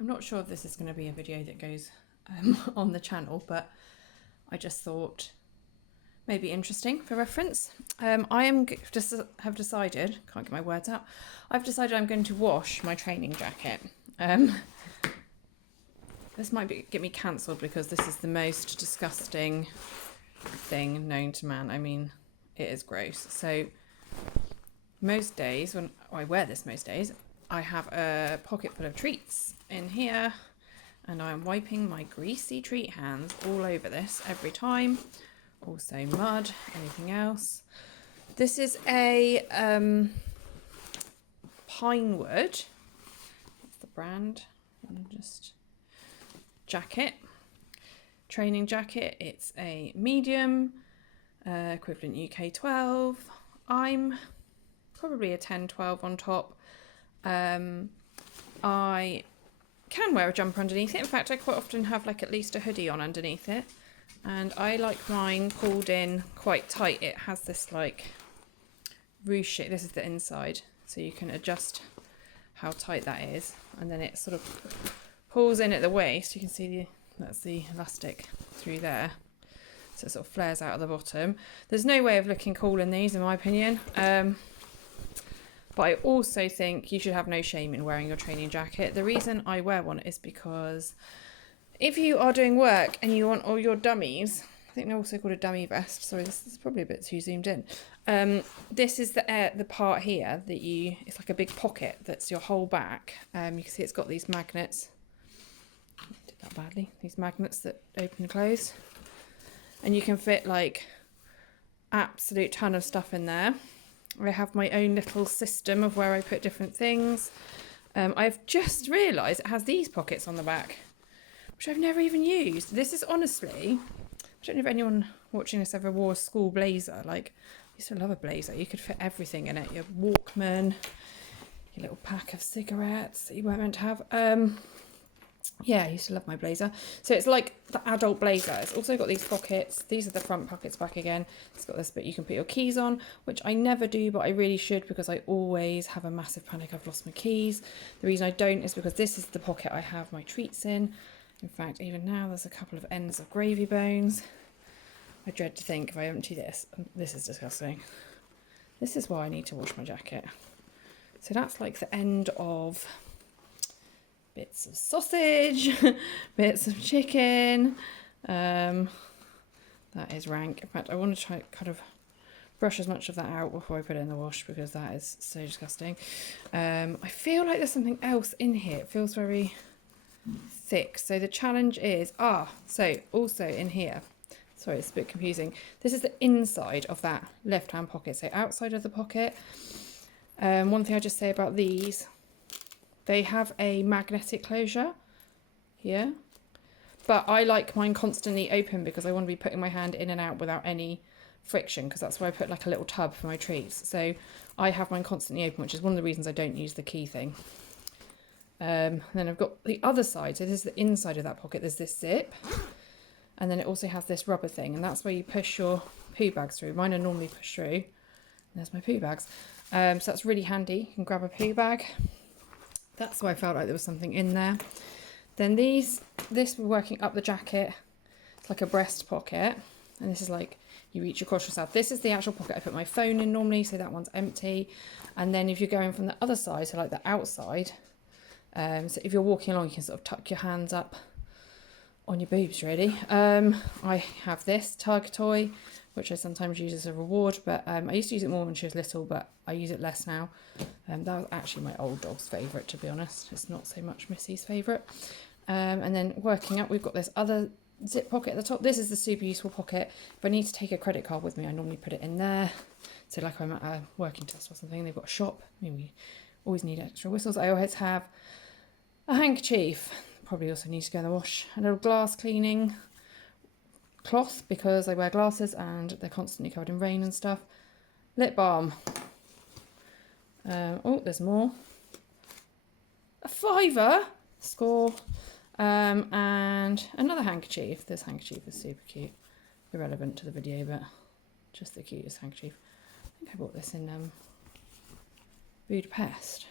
I'm not sure if this is going to be a video that goes on the channel, but I just thought maybe interesting for reference. Have decided, can't get my words out, I've decided I'm going to wash my training jacket. This might get me cancelled because this is the most disgusting thing known to man. I mean, it is gross. So most days, when I wear this most days, I have a pocket full of treats in here, and I'm wiping my greasy treat hands all over this every time. Also mud, anything else. This is a Pinewood, that's the brand, and just jacket, training jacket. It's a medium, equivalent UK 12. I'm probably a 10, 12 on top. I can wear a jumper underneath it. In fact, I quite often have like at least a hoodie on underneath it. And I like mine pulled in quite tight. It has this like ruche. This is the inside, so you can adjust how tight that is, and then it sort of pulls in at the waist. You can see that's the elastic through there, so it sort of flares out at the bottom. There's no way of looking cool in these, in my opinion. But I also think you should have no shame in wearing your training jacket. The reason I wear one is because if you are doing work and you want all your dummies, I think they're also called a dummy vest. Sorry, this is probably a bit too zoomed in. This is the part here that it's like a big pocket that's your whole back. You can see it's got these magnets. I did that badly. These magnets that open and close. And you can fit like absolute ton of stuff in there. I have my own little system of where I put different things. I've just realised it has these pockets on the back, which I've never even used. This is honestly, I don't know if anyone watching this ever wore a school blazer. Like, I used to love a blazer. You could fit everything in it. Your Walkman, your little pack of cigarettes that you weren't meant to have. Yeah, I used to love my blazer. So it's like the adult blazer. It's also got these pockets. These are the front pockets back again. It's got this bit you can put your keys on, which I never do, but I really should because I always have a massive panic I've lost my keys. The reason I don't is because this is the pocket I have my treats in. In fact, even now there's a couple of ends of gravy bones. I dread to think if I empty this. This is disgusting. This is why I need to wash my jacket. So that's like the end of bits of sausage, bits of chicken. That is rank. In fact, I want to try kind of brush as much of that out before I put it in the wash because that is so disgusting. I feel like there's something else in here. It feels very thick. So the challenge is, so also in here, sorry, it's a bit confusing. This is the inside of that left-hand pocket. So outside of the pocket. One thing I just say about these, they have a magnetic closure here, but I like mine constantly open because I want to be putting my hand in and out without any friction, because that's where I put like a little tub for my treats. So I have mine constantly open, which is one of the reasons I don't use the key thing. Then I've got the other side, so this is the inside of that pocket. There's this zip, and then it also has this rubber thing, and that's where you push your poo bags through. Mine are normally pushed through. There's my poo bags. So that's really handy. You can grab a poo bag. That's why I felt like there was something in there. Then this we're working up the jacket. It's like a breast pocket, and this is like you reach across yourself. This is the actual pocket I put my phone in normally, so that one's empty. And then if you're going from the other side, so like the outside, so if you're walking along, you can sort of tuck your hands up on your boobs, really. I have this tug toy, which I sometimes use as a reward, but I used to use it more when she was little, but I use it less now. That was actually my old dog's favourite, to be honest. It's not so much Missy's favourite. And then working up, we've got this other zip pocket at the top. This is the super useful pocket. If I need to take a credit card with me, I normally put it in there. So like I'm at a working test or something, they've got a shop. I mean, we always need extra whistles. I always have a handkerchief. Probably also need to go in the wash. A little glass cleaning cloth because I wear glasses and they're constantly covered in rain and stuff. Lip balm. Oh, there's more. A £5 score. And another handkerchief. This handkerchief is super cute. Irrelevant to the video, but just the cutest handkerchief. I think I bought this in Budapest.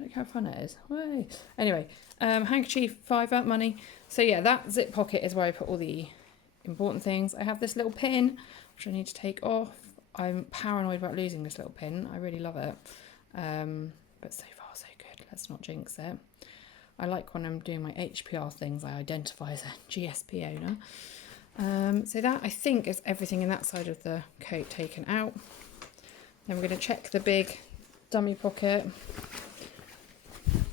Look how fun it is. Way. Anyway, handkerchief, £5 money. So yeah, that zip pocket is where I put all the important things. I have this little pin, which I need to take off. I'm paranoid about losing this little pin. I really love it. But so far so good. Let's not jinx it. I like when I'm doing my HPR things, I identify as a GSP owner. So that, I think, is everything in that side of the coat taken out. Then we're going to check the big dummy pocket.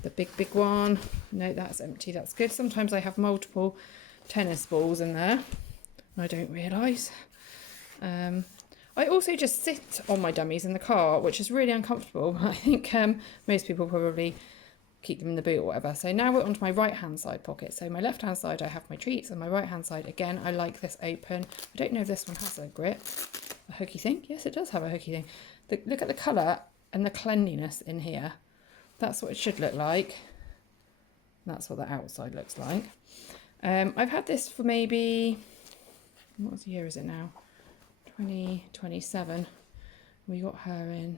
The big one. No, that's empty. That's good. Sometimes I have multiple tennis balls in there. I don't realise. I also just sit on my dummies in the car, which is really uncomfortable. I think most people probably keep them in the boot or whatever. So now we're onto my right hand side pocket. So my left hand side I have my treats, and my right hand side, again, I like this open. I don't know if this one has a grip, a hooky thing. Yes, it does have a hooky thing. Look at the colour and the cleanliness in here. That's what it should look like. That's what the outside looks like. I've had this for maybe, what year is it now? 2027. We got her in,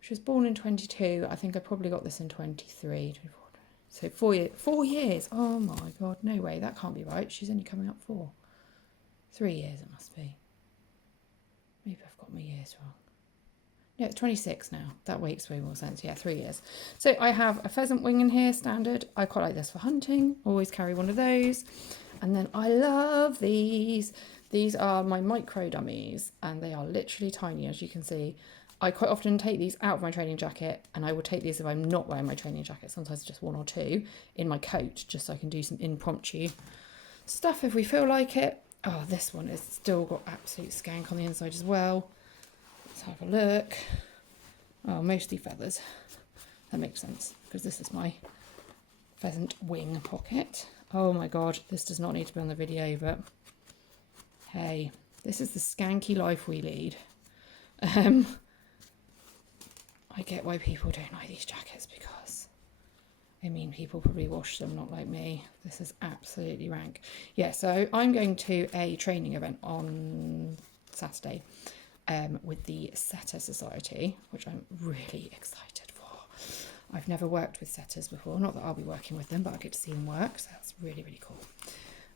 she was born in 22. I think I probably got this in 23, 24. So 4 years. 4 years. Oh my God, no way. That can't be right. She's only coming up 4. 3 years it must be. Maybe I've got my years wrong. No, it's 26 now. That makes way more sense. Yeah, 3 years. So I have a pheasant wing in here, standard. I quite like this for hunting. Always carry one of those. And then I love these. These are my micro dummies, and they are literally tiny, as you can see. I quite often take these out of my training jacket, and I will take these if I'm not wearing my training jacket, sometimes just 1 or 2, in my coat, just so I can do some impromptu stuff if we feel like it. Oh, this one has still got absolute skank on the inside as well. Let's have a look. Oh, mostly feathers. That makes sense, because this is my pheasant wing pocket. Oh my God, this does not need to be on the video, but hey, this is the skanky life we lead. I get why people don't like these jackets, because I mean, people probably wash them, not like me. This is absolutely rank. Yeah, so I'm going to a training event on Saturday with the Setter Society, which I'm really excited for. I've never worked with setters before, not that I'll be working with them, but I get to see them work, so that's really, really cool.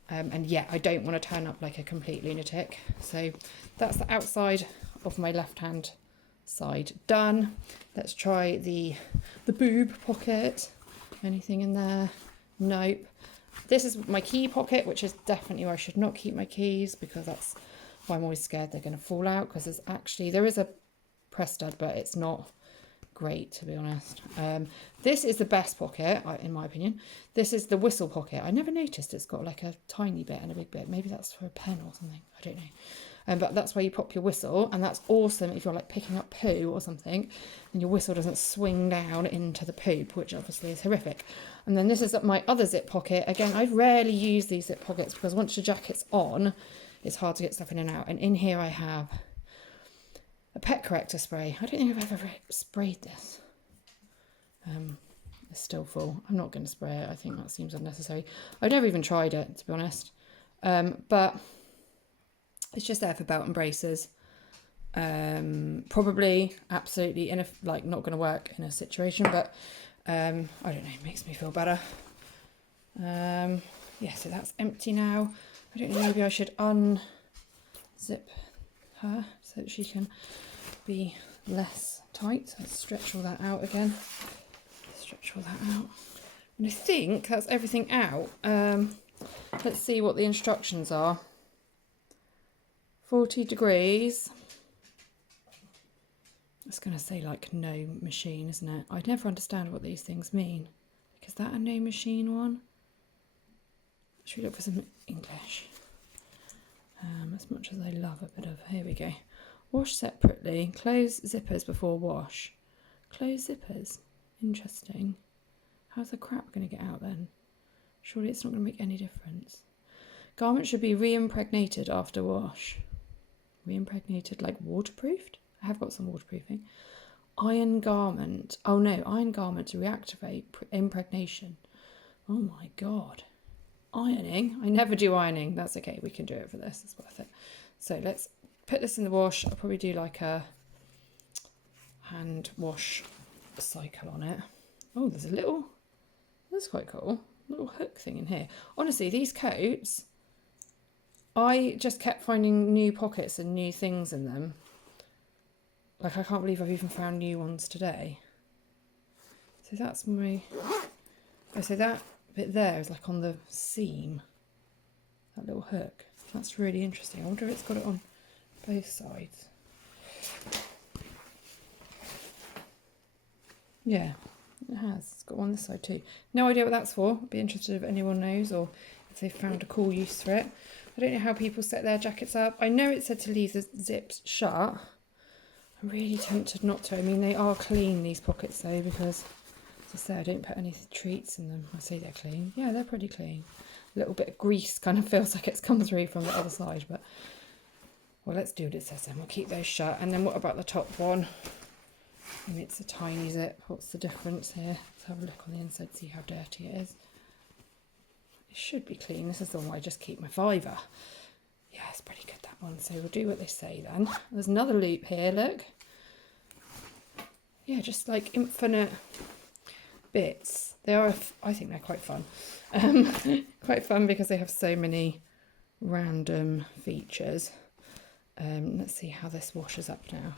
And yeah, I don't want to turn up like a complete lunatic. So that's the outside of my left hand side done. Let's try the boob pocket. Anything in there? Nope. This is my key pocket, which is definitely where I should not keep my keys, because that's why I'm always scared they're going to fall out, because there is a press stud, but it's not great, to be honest. This is the best pocket, in my opinion. This is the whistle pocket. I never noticed it's got like a tiny bit and a big bit. Maybe that's for a pen or something. I don't know. But that's where you pop your whistle, and that's awesome if you're like picking up poo or something, and your whistle doesn't swing down into the poop, which obviously is horrific. And then this is my other zip pocket. Again, I rarely use these zip pockets, because once your jacket's on, it's hard to get stuff in and out. And in here I have a pet corrector spray. I don't think I've ever sprayed this. It's still full. I'm not going to spray it. I think that seems unnecessary. I've never even tried it, to be honest. But it's just there for belt and braces. Probably absolutely not going to work in a situation, but I don't know, it makes me feel better. Yeah, so that's empty now. I don't know, maybe I should unzip her so that she can be less tight. So let's stretch all that out again. Stretch all that out. And I think that's everything out. Let's see what the instructions are. 40 degrees. It's going to say like no machine, isn't it? I'd never understand what these things mean. Like, is that a no machine one? Should we look for some English? As much as I love a bit of, here we go. Wash separately. Close zippers before wash. Close zippers. Interesting. How's the crap going to get out then? Surely it's not going to make any difference. Garment should be re-impregnated after wash. Re-impregnated, like waterproofed? I have got some waterproofing. Iron garment. Oh no, iron garment to reactivate impregnation. Oh my God. Ironing? I never do ironing. That's okay. We can do it for this. It's worth it. So let's put this in the wash. I'll probably do like a hand wash cycle on it. Oh, that's quite cool. Little hook thing in here. Honestly, these coats, I just kept finding new pockets and new things in them. Like, I can't believe I've even found new ones today. So that's my... Oh, so that bit there is like on the seam. That little hook. That's really interesting. I wonder if it's got it on both sides. Yeah, it has. It's got one this side too. No idea what that's for. I'd be interested if anyone knows or if they've found a cool use for it. I don't know how people set their jackets up. I know it said to leave the zips shut. I'm really tempted not to. I mean, they are clean, these pockets though, because as I say, I don't put any treats in them. I say they're clean. Yeah, they're pretty clean. A little bit of grease kind of feels like it's come through from the other side, but well, let's do what it says then. We'll keep those shut. And then what about the top one? I mean, it's a tiny zip. What's the difference here? Let's have a look on the inside, see how dirty it is. It should be clean. This is the one I just keep my fiver. Yeah, it's pretty good, that one. So we'll do what they say then. There's another loop here, look. Yeah, just like infinite bits. They are, I think they're quite fun. Quite fun because they have so many random features. Let's see how this washes up now.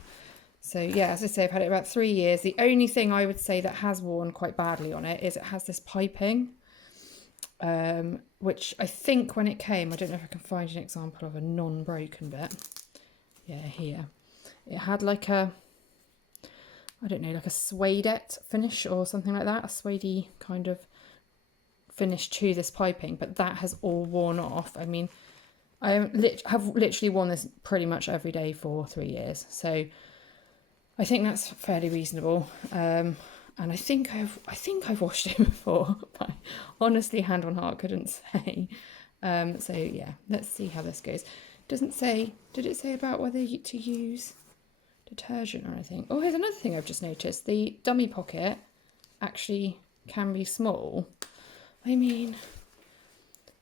So yeah, as I say, I've had it about 3 years. The only thing I would say that has worn quite badly on it is it has this piping, which I think when it came, I don't know if I can find an example of a non-broken bit. Yeah, here. It had like a, I don't know, like a suedette finish or something like that, a suede kind of finish to this piping, but that has all worn off. I mean, I have literally worn this pretty much every day for 3 years, so I think that's fairly reasonable. And I think I've washed it before, but honestly, hand on heart, couldn't say. So yeah, let's see how this goes. Doesn't say. Did it say about whether to use detergent or anything? Oh, here's another thing I've just noticed. The dummy pocket actually can be small. I mean,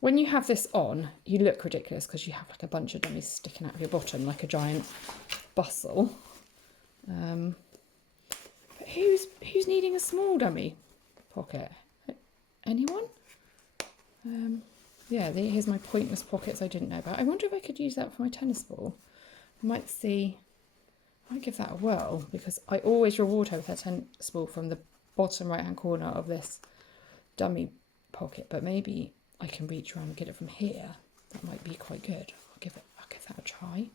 when you have this on, you look ridiculous because you have like a bunch of dummies sticking out of your bottom like a giant bustle. But who's needing a small dummy pocket? Anyone? Yeah, here's my pointless pockets I didn't know about. I wonder if I could use that for my tennis ball. I might give that a whirl because I always reward her with her tennis ball from the bottom right hand corner of this dummy pocket, but maybe I can reach around and get it from here. That might be quite good. I'll give that a try.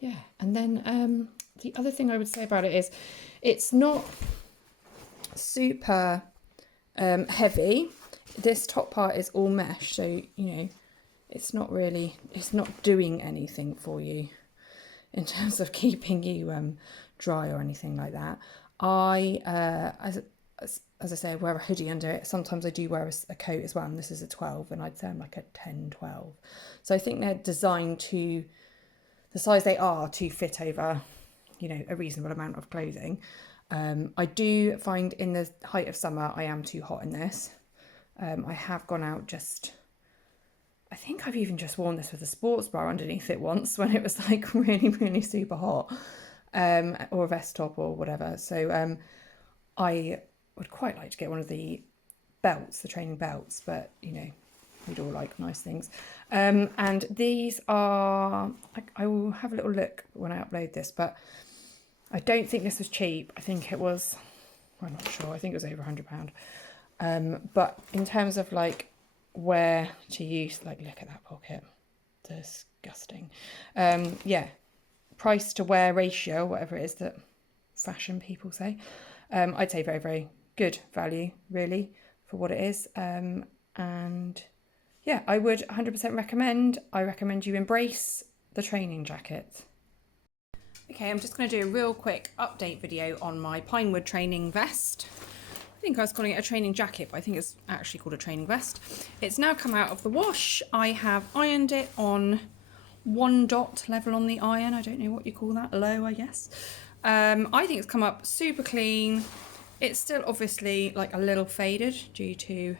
Yeah, and then the other thing I would say about it is it's not super heavy. This top part is all mesh, so you know it's not doing anything for you in terms of keeping you dry or anything like that. As I say, I wear a hoodie under it. Sometimes I do wear a coat as well, and this is a 12, and I'd say I'm like a 10, 12. So I think they're designed to, the size they are, to fit over, you know, a reasonable amount of clothing. I do find in the height of summer, I am too hot in this. I have gone out I think I've even just worn this with a sports bra underneath it once when it was like really, really super hot, or a vest top or whatever. So I would quite like to get one of the belts, the training belts, but you know, we'd all like nice things. And these are, I will have a little look when I upload this, but I don't think this was cheap. I think it was, I'm not sure, I think it was over £100. But in terms of like where to use, like look at that pocket, disgusting. Yeah, price to wear ratio, whatever it is that fashion people say, I'd say very, very good value really for what it is. And yeah, I would 100% recommend. I recommend you embrace the training jacket. Okay, I'm just going to do a real quick update video on my Pinewood training vest. I think I was calling it a training jacket, but I think it's actually called a training vest. It's now come out of the wash. I have ironed it on 1 dot level on the iron. I don't know what you call that, low, I guess. I think it's come up super clean. It's still obviously like a little faded due to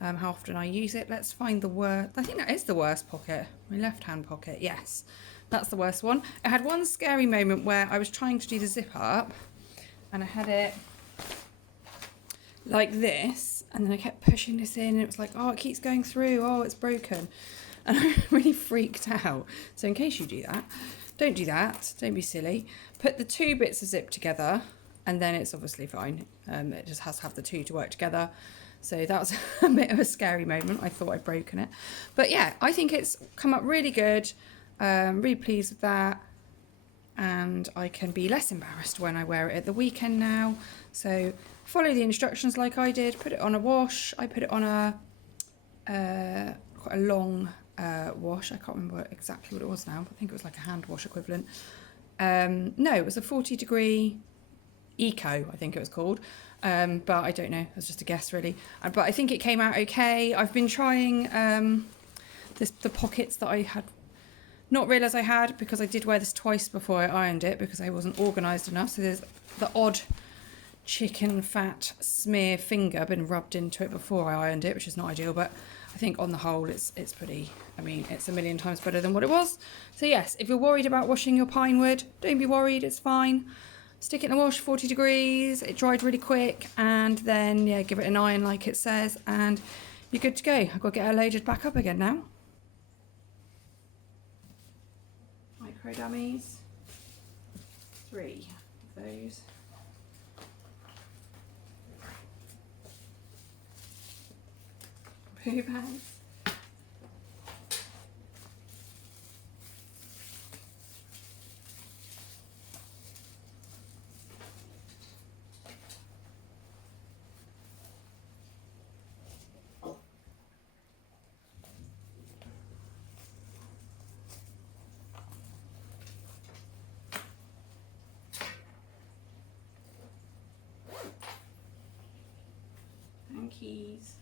how often I use it. Let's find the worst. I think that is the worst pocket. My left hand pocket. Yes, that's the worst one. I had one scary moment where I was trying to do the zip up and I had it like this, and then I kept pushing this in, and it was like, oh, it keeps going through, oh, it's broken. And I really freaked out. So in case you do that, don't do that, don't be silly. Put the two bits of zip together, and then it's obviously fine. It just has to have the two to work together. So that was a bit of a scary moment. I thought I'd broken it. But yeah, I think it's come up really good. Really pleased with that. And I can be less embarrassed when I wear it at the weekend now. So follow the instructions like I did. Put it on a wash. I put it on a quite a long wash. I can't remember exactly what it was now. I think it was like a hand wash equivalent. No, it was a 40-degree eco, I think it was called. But I don't know. It was just a guess, really. But I think it came out okay. I've been trying the pockets that I had not realised I had, because I did wear this twice before I ironed it because I wasn't organised enough. So there's the odd chicken fat smear finger been rubbed into it before I ironed it, which is not ideal, but I think on the whole it's pretty, I mean, it's a million times better than what it was. So yes, if you're worried about washing your Pinewood, don't be worried, it's fine. Stick it in the wash, 40 degrees, it dried really quick, and then yeah, give it an iron like it says, and you're good to go. I've got to get her loaded back up again now. Micro dummies, 3 of those. Poo bags. And keys.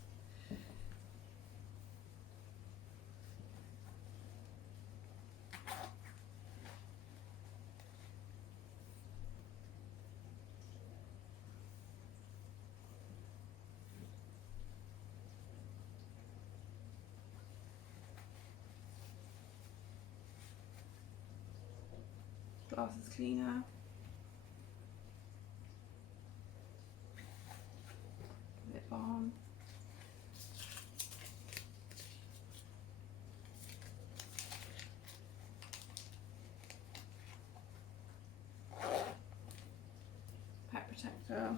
Glasses cleaner. Lip balm. Pet protector.